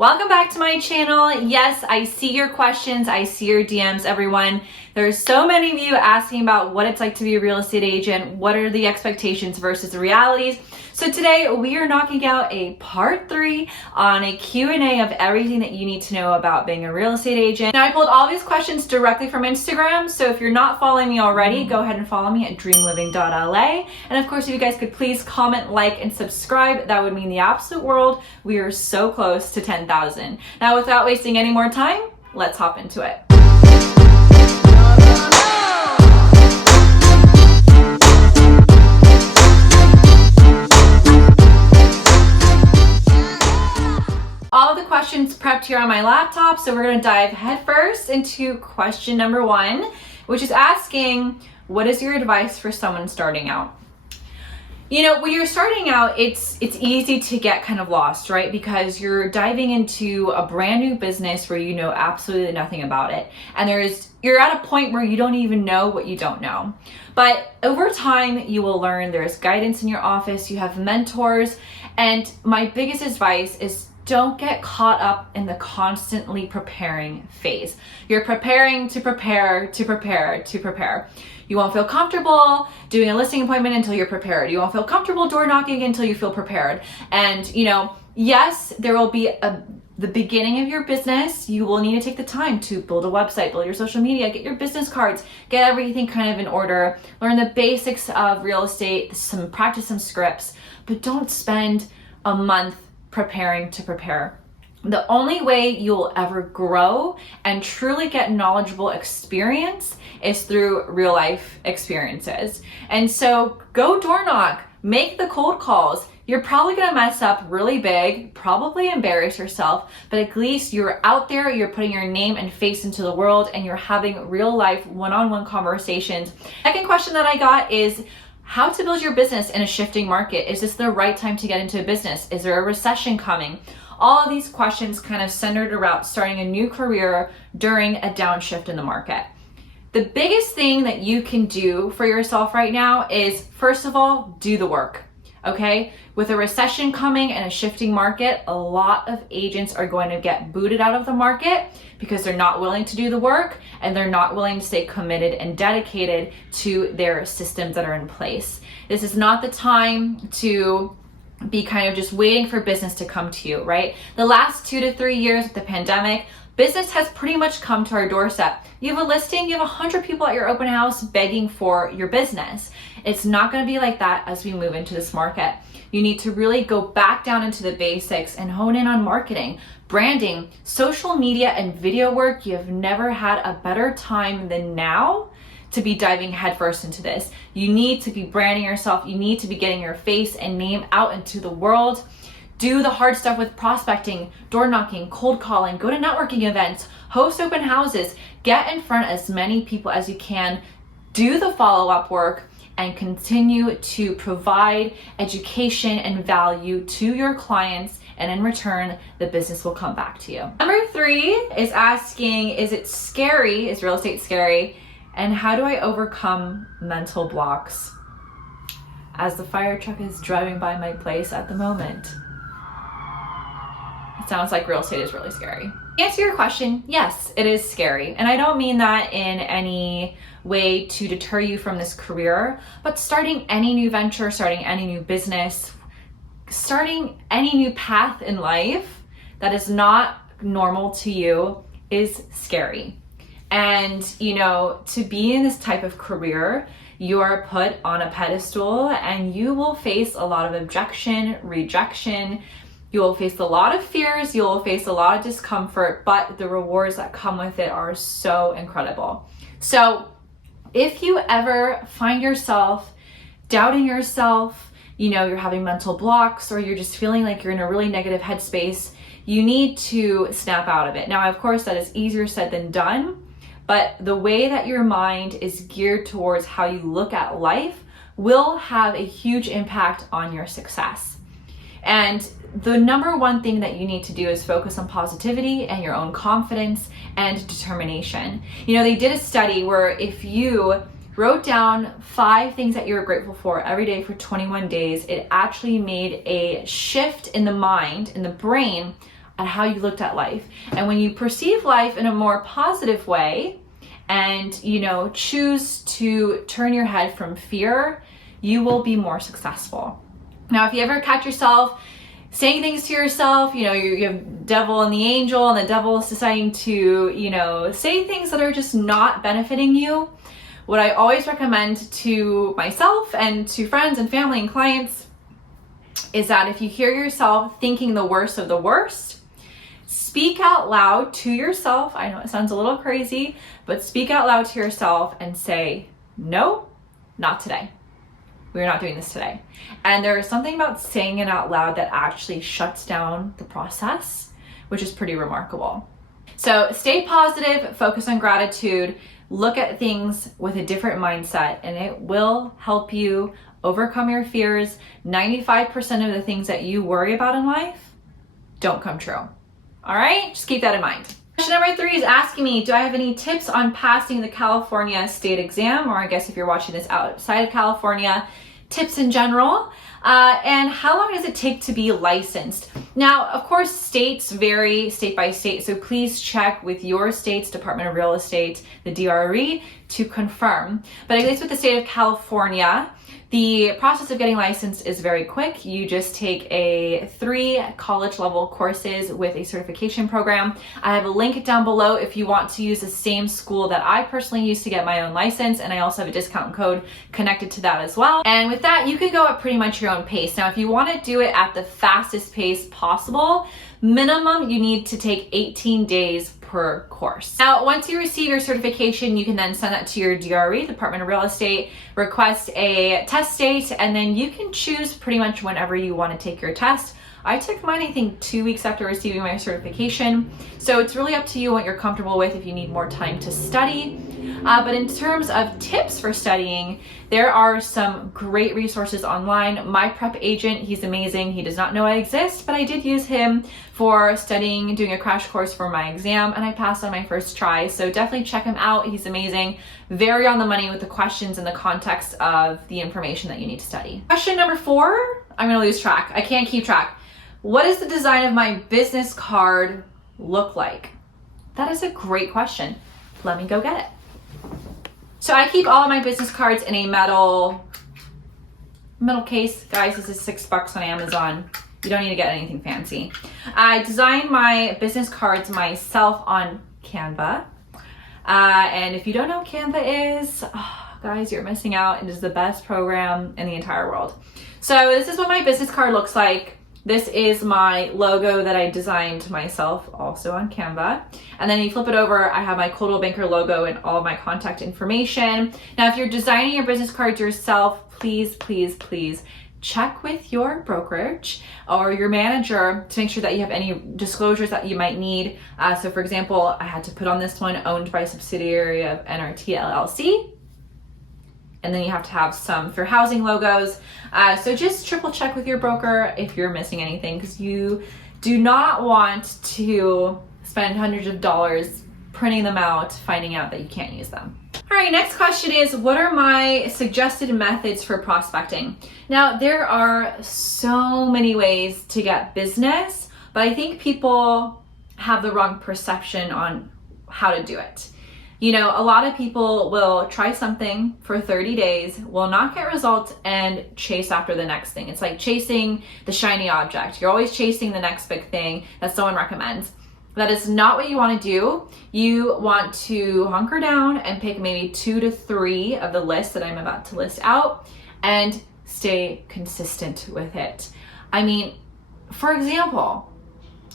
Welcome back to my channel. Yes, I see your questions. I see your DMs, everyone. There's so many of you asking about what it's like to be a real estate agent. What are the expectations versus the realities? So today we are knocking out a part 3 on a Q&A of everything that you need to know about being a real estate agent. Now I pulled all these questions directly from Instagram. So if you're not following me already, go ahead and follow me at dreamliving.la. And of course, if you guys could please comment, like, and subscribe, that would mean the absolute world. We are so close to 10,000. Now without wasting any more time, let's hop into it. All the questions prepped here on my laptop, so we're gonna dive headfirst into question number 1, which is asking, what is your advice for someone starting out? You know, when you're starting out, it's easy to get kind of lost, right? Because you're diving into a brand new business where you know absolutely nothing about it. And you're at a point where you don't even know what you don't know. But over time, you will learn. There's guidance in your office, you have mentors. And my biggest advice is don't get caught up in the constantly preparing phase. You're preparing to prepare to prepare to prepare. You won't feel comfortable doing a listing appointment until you're prepared. You won't feel comfortable door knocking until you feel prepared. And you know, yes, there will be the beginning of your business. You will need to take the time to build a website, build your social media, get your business cards, get everything kind of in order, learn the basics of real estate, practice some scripts, but don't spend a month preparing to prepare. The only way you'll ever grow and truly get knowledgeable experience is through real life experiences. And so go door knock, make the cold calls. You're probably gonna mess up really big, probably embarrass yourself, but at least you're out there, you're putting your name and face into the world, and you're having real life one-on-one conversations. Second question that I got is, how to build your business in a shifting market. Is this the right time to get into a business? Is there a recession coming? All of these questions kind of centered around starting a new career during a downshift in the market. The biggest thing that you can do for yourself right now is, first of all, do the work. Okay? With a recession coming and a shifting market, a lot of agents are going to get booted out of the market because they're not willing to do the work and they're not willing to stay committed and dedicated to their systems that are in place. This is not the time to be kind of just waiting for business to come to you, right? The last 2 to 3 years with the pandemic, business has pretty much come to our doorstep. You have a listing, you have 100 people at your open house begging for your business. It's not going to be like that as we move into this market. You need to really go back down into the basics and hone in on marketing, branding, social media, and video work. You have never had a better time than now to be diving headfirst into this. You need to be branding yourself. You need to be getting your face and name out into the world. Do the hard stuff with prospecting, door knocking, cold calling, go to networking events, host open houses, get in front of as many people as you can, do the follow-up work, and continue to provide education and value to your clients, and in return, the business will come back to you. Number 3 is asking, is it scary? Is real estate scary? And how do I overcome mental blocks? As the fire truck is driving by my place at the moment, it sounds like real estate is really scary. To answer your question, yes, it is scary. And I don't mean that in any way to deter you from this career, but starting any new venture, starting any new business, starting any new path in life that is not normal to you is scary. And, you know, to be in this type of career, you are put on a pedestal and you will face a lot of objection, rejection. You will face a lot of fears, you will face a lot of discomfort, but the rewards that come with it are so incredible. So if you ever find yourself doubting yourself, you know, you're having mental blocks, or you're just feeling like you're in a really negative headspace, you need to snap out of it. Now, of course, that is easier said than done, but the way that your mind is geared towards how you look at life will have a huge impact on your success. And the number one thing that you need to do is focus on positivity and your own confidence and determination. You know, they did a study where if you wrote down 5 things that you're grateful for every day for 21 days, it actually made a shift in the mind, in the brain, at how you looked at life. And when you perceive life in a more positive way and, choose to turn your head from fear, you will be more successful. Now, if you ever catch yourself saying things to yourself, you have devil and the angel, and the devil is deciding to, say things that are just not benefiting you, what I always recommend to myself and to friends and family and clients is that if you hear yourself thinking the worst of the worst, speak out loud to yourself. I know it sounds a little crazy, but speak out loud to yourself and say, no, not today. We're not doing this today. And there is something about saying it out loud that actually shuts down the process, which is pretty remarkable. So stay positive, focus on gratitude, look at things with a different mindset, and it will help you overcome your fears. 95% of the things that you worry about in life don't come true. All right, just keep that in mind. Question number 3 is asking me, do I have any tips on passing the California state exam? Or I guess if you're watching this outside of California, tips in general. And how long does it take to be licensed? Now, of course, states vary state by state, so please check with your state's Department of Real Estate, the DRE, to confirm. But at least with the state of California, the process of getting licensed is very quick. You just take 3 college level courses with a certification program. I have a link down below if you want to use the same school that I personally used to get my own license, and I also have a discount code connected to that as well. And with that, you can go at pretty much your own pace. Now, if you want to do it at the fastest pace possible, minimum you need to take 18 days per course. Now, once you receive your certification, you can then send that to your DRE, Department of Real Estate, request a test date, and then you can choose pretty much whenever you want to take your test. I took mine, I think, 2 weeks after receiving my certification. So it's really up to you what you're comfortable with if you need more time to study. But in terms of tips for studying, there are some great resources online. My prep agent, he's amazing. He does not know I exist, but I did use him for studying, doing a crash course for my exam, and I passed on my first try. So definitely check him out. He's amazing. Very on the money with the questions and the context of the information that you need to study. Question number 4, I'm gonna lose track. I can't keep track. What does the design of my business card look like? That is a great question. Let me go get it. So I keep all of my business cards in a metal case. Guys, this is $6 on Amazon. You don't need to get anything fancy. I designed my business cards myself on Canva. And if you don't know what Canva is, guys, you're missing out. It is the best program in the entire world. So this is what my business card looks like. This is my logo that I designed myself, also on Canva. And then you flip it over, I have my Coldwell Banker logo and all of my contact information. Now, if you're designing your business cards yourself, please, please, please check with your brokerage or your manager to make sure that you have any disclosures that you might need. So for example, I had to put on this one, owned by a subsidiary of NRT LLC. And then you have to have some fair housing logos. So just triple check with your broker if you're missing anything, because you do not want to spend hundreds of dollars printing them out, finding out that you can't use them. All right, next question is, what are my suggested methods for prospecting? Now, there are so many ways to get business, but I think people have the wrong perception on how to do it. You know, a lot of people will try something for 30 days, will not get results, and chase after the next thing. It's like chasing the shiny object. You're always chasing the next big thing that someone recommends. That is not what you want to do. You want to hunker down and pick maybe 2 to 3 of the list that I'm about to list out and stay consistent with it. I mean, for example,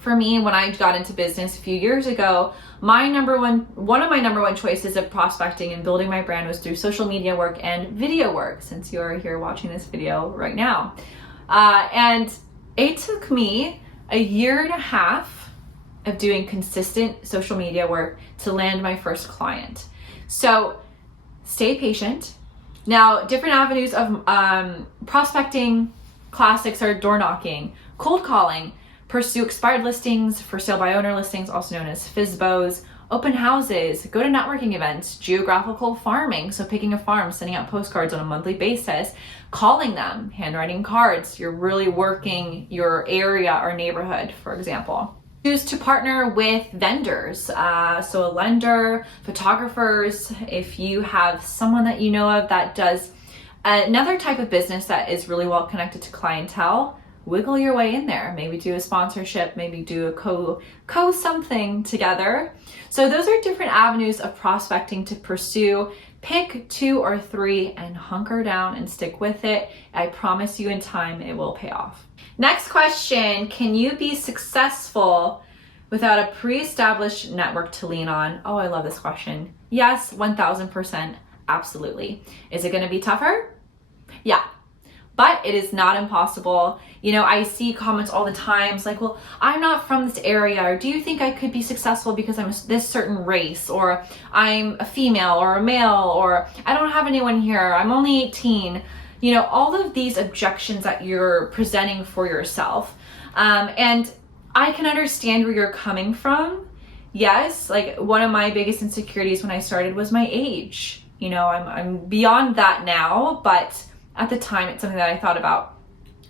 for me, when I got into business a few years ago, one of my number one choices of prospecting and building my brand was through social media work and video work, since you're here watching this video right now. And it took me a year and a half of doing consistent social media work to land my first client. So stay patient. Now, different avenues of prospecting, classics are door knocking, cold calling, pursue expired listings, for sale by owner listings, also known as FSBOs, open houses, go to networking events, geographical farming, so picking a farm, sending out postcards on a monthly basis, calling them, handwriting cards. You're really working your area or neighborhood, for example. Choose to partner with vendors, so a lender, photographers. If you have someone that you know of that does another type of business that is really well connected to clientele, wiggle your way in there. Maybe do a sponsorship, maybe do a co something together. So those are different avenues of prospecting to pursue. Pick 2 or 3 and hunker down and stick with it. I promise you in time it will pay off. Next question, can you be successful without a pre-established network to lean on? Oh, I love this question. Yes, 1000%, absolutely. Is it gonna be tougher? Yeah, but it is not impossible. You know, I see comments all the time. It's like, well, I'm not from this area, or do you think I could be successful because I'm this certain race, or I'm a female or a male, or I don't have anyone here, I'm only 18. You know, all of these objections that you're presenting for yourself. And I can understand where you're coming from. Yes, like one of my biggest insecurities when I started was my age. You know, I'm beyond that now, but at the time it's something that I thought about.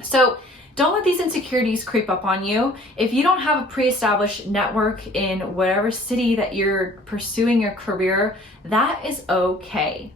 So don't let these insecurities creep up on you. If you don't have a pre-established network in whatever city that you're pursuing your career, that is okay.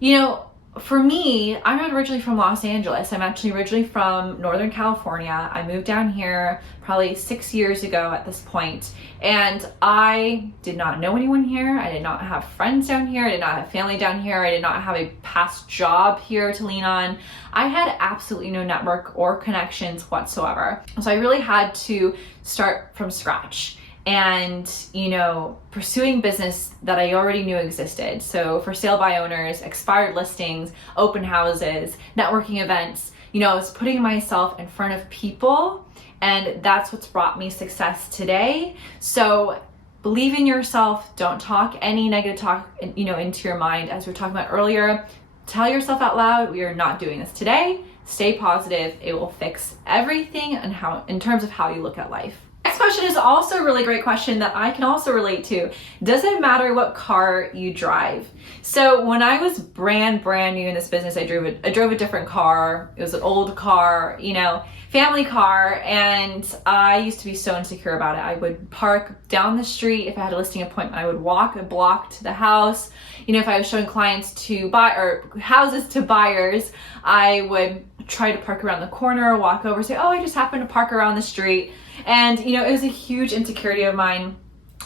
You know, for me, I'm not originally from Los Angeles. I'm actually originally from Northern California. I moved down here probably 6 years ago at this point, and I did not know anyone here. I did not have friends down here. I did not have family down here. I did not have a past job here to lean on. I had absolutely no network or connections whatsoever. So I really had to start from scratch. And, you know, pursuing business that I already knew existed. So for sale by owners, expired listings, open houses, networking events, you know, I was putting myself in front of people, and that's what's brought me success today. So believe in yourself. Don't talk any negative talk, you know, into your mind. As we were talking about earlier, tell yourself out loud, we are not doing this today. Stay positive. It will fix everything and in terms of how you look at life. Next question is also a really great question that I can also relate to. Does it matter what car you drive? So when I was brand new in this business, I drove a different car. It was an old car, you know, family car, and I used to be so insecure about it. I would park down the street. If I had a listing appointment, I would walk a block to the house. You know, if I was showing clients to buy or houses to buyers, I would try to park around the corner, walk over, say, oh, I just happened to park around the street. And, you know, it was a huge insecurity of mine.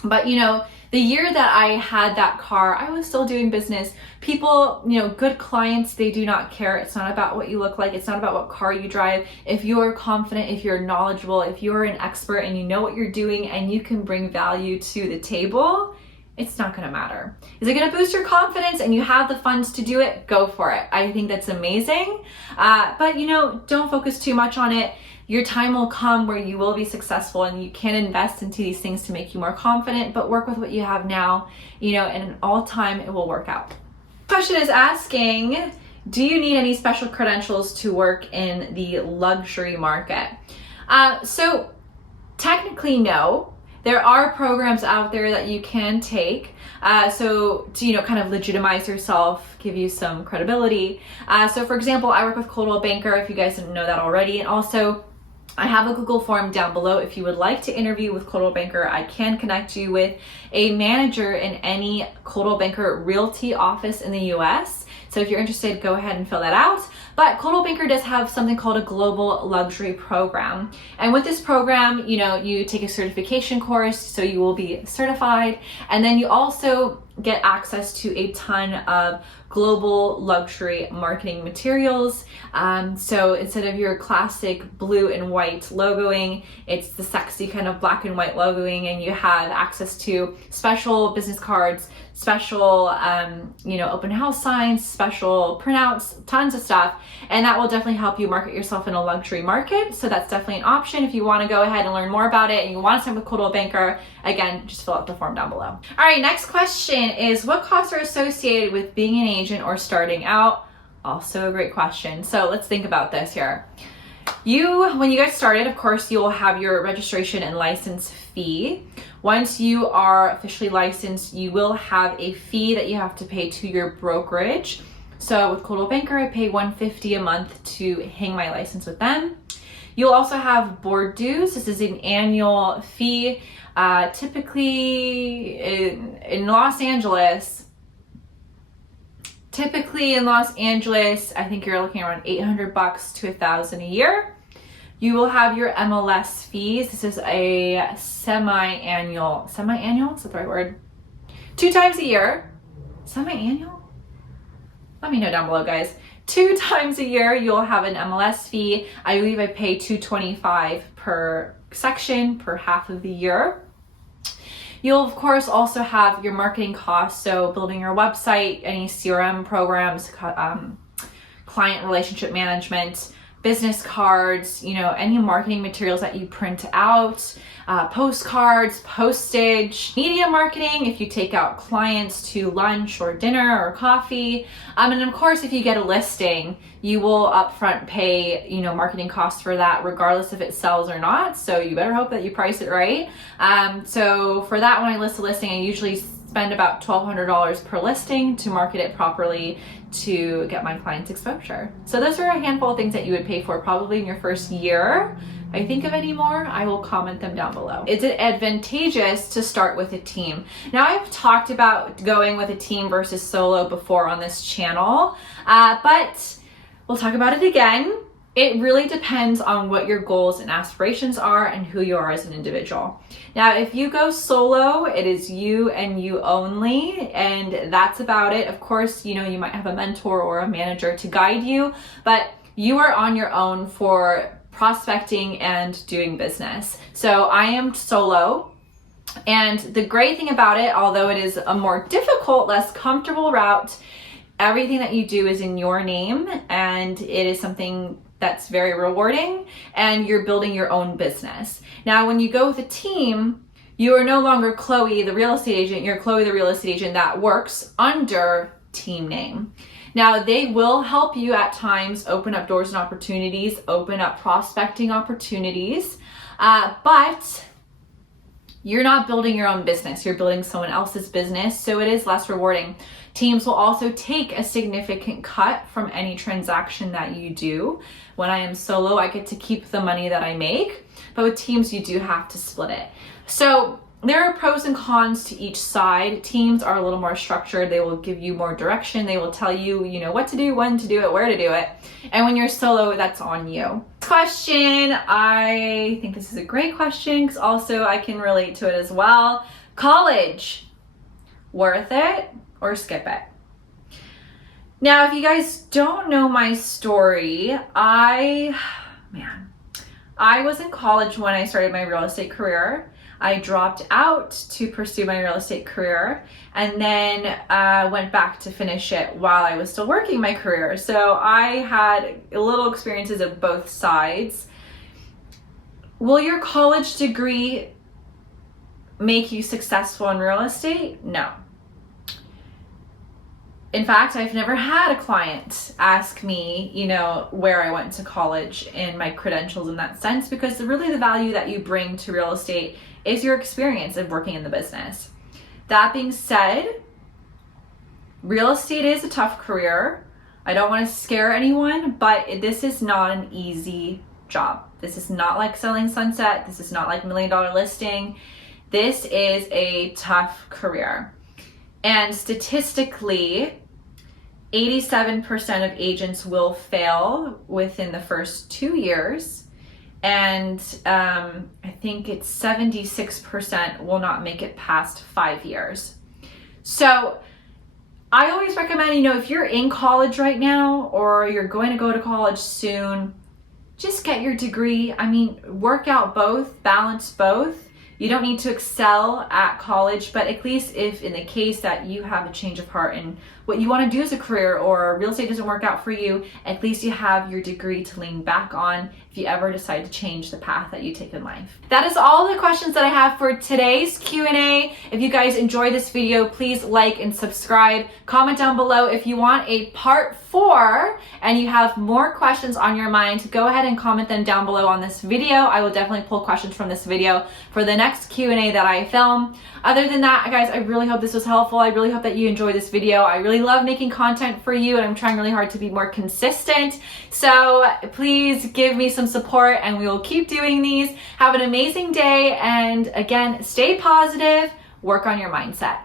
But, you know, the year that I had that car, I was still doing business. People, you know, good clients, they do not care. It's not about what you look like. It's not about what car you drive. If you're confident, if you're knowledgeable, if you're an expert and you know what you're doing and you can bring value to the table, it's not going to matter. Is it going to boost your confidence and you have the funds to do it? Go for it. I think that's amazing. But, you know, don't focus too much on it. Your time will come where you will be successful, and you can invest into these things to make you more confident, but work with what you have now, you know, and in all time it will work out. Question is asking, do you need any special credentials to work in the luxury market? So technically no. There are programs out there that you can take so to, you know, kind of legitimize yourself, give you some credibility. So for example, I work with Coldwell Banker, if you guys didn't know that already, and also I have a Google form down below. If you would like to interview with Coldwell Banker, I can connect you with a manager in any Coldwell Banker Realty office in the US. So if you're interested, go ahead and fill that out. But Coldwell Banker does have something called a global luxury program. And with this program, you know, you take a certification course, so you will be certified. And then you also get access to a ton of global luxury marketing materials. So instead of your classic blue and white logoing, it's the sexy kind of black and white logoing, and you have access to special business cards, special, you know, open house signs, special printouts, tons of stuff. And that will definitely help you market yourself in a luxury market. So that's definitely an option if you want to go ahead and learn more about it and you want to sign with Coldwell Banker. Again, just fill out the form down below. All right, next question is, what costs are associated with being an agent or starting out? Also a great question. So let's think about this here. When you get started, of course, you will have your registration and license fee. Once you are officially licensed, you will have a fee that you have to pay to your brokerage. So with Coldwell Banker, I pay $150 a month to hang my license with them. You'll also have board dues. This is an annual fee. Typically in Los Angeles, I think you're looking around $800 to $1,000 a year. You will have your MLS fees. This is a semi-annual, is that the right word? 2 times a year. Semi-annual? Let me know down below, guys. 2 times a year, you'll have an MLS fee. I believe I pay $225 per section per half of the year. You'll of course also have your marketing costs, so building your website, any CRM programs, client relationship management, business cards, any marketing materials that you print out, postcards, postage, media marketing if you take out clients to lunch or dinner or coffee. And of course, if you get a listing, you will upfront pay, marketing costs for that regardless if it sells or not. So you better hope that you price it right. So for that, when I list a listing, I usually spend about $1,200 per listing to market it properly to get my clients exposure. So those are a handful of things that you would pay for probably in your first year. If I think of any more, I will comment them down below. Is it advantageous to start with a team? Now, I've talked about going with a team versus solo before on this channel, but we'll talk about it again. It really depends on what your goals and aspirations are and who you are as an individual. Now, if you go solo, it is you and you only, and that's about it. Of course, you might have a mentor or a manager to guide you, but you are on your own for prospecting and doing business. So I am solo. And the great thing about it, although it is a more difficult, less comfortable route, everything that you do is in your name, and it is something that's very rewarding, and you're building your own business. Now, when you go with a team, you are no longer Chloe, the real estate agent. You're Chloe, the real estate agent that works under team name. Now, they will help you at times open up doors and opportunities, open up prospecting opportunities, but you're not building your own business. You're building someone else's business, so it is less rewarding. Teams will also take a significant cut from any transaction that you do. When I am solo, I get to keep the money that I make, but with teams, you do have to split it. So there are pros and cons to each side. Teams are a little more structured. They will give you more direction. They will tell you, what to do, when to do it, where to do it. And when you're solo, that's on you. Question, I think this is a great question because also I can relate to it as well. College, worth it or skip it? Now, if you guys don't know my story, I was in college when I started my real estate career. I dropped out to pursue my real estate career and then went back to finish it while I was still working my career. So I had little experiences of both sides. Will your college degree make you successful in real estate? No. In fact, I've never had a client ask me, where I went to college and my credentials in that sense, because really the value that you bring to real estate is your experience of working in the business. That being said, real estate is a tough career. I don't want to scare anyone, but this is not an easy job. This is not like selling Sunset. This is not like $1 million listing. This is a tough career. And statistically, 87% of agents will fail within the first 2 years. And I think it's 76% will not make it past 5 years. So I always recommend, if you're in college right now or you're going to go to college soon, just get your degree. Work out both, balance both. You don't need to excel at college, but at least if in the case that you have a change of heart and what you want to do as a career or real estate doesn't work out for you, at least you have your degree to lean back on if you ever decide to change the path that you take in life. That is all the questions that I have for today's Q&A. If you guys enjoyed this video, please like and subscribe. Comment down below if you want a part 4 and you have more questions on your mind. Go ahead and comment them down below on this video. I will definitely pull questions from this video for the next Q&A that I film. Other than that, guys, I really hope this was helpful. I really hope that you enjoyed this video. I really love making content for you, and I'm trying really hard to be more consistent. So please give me some some support, and we will keep doing these. Have an amazing day, and again, stay positive, work on your mindset.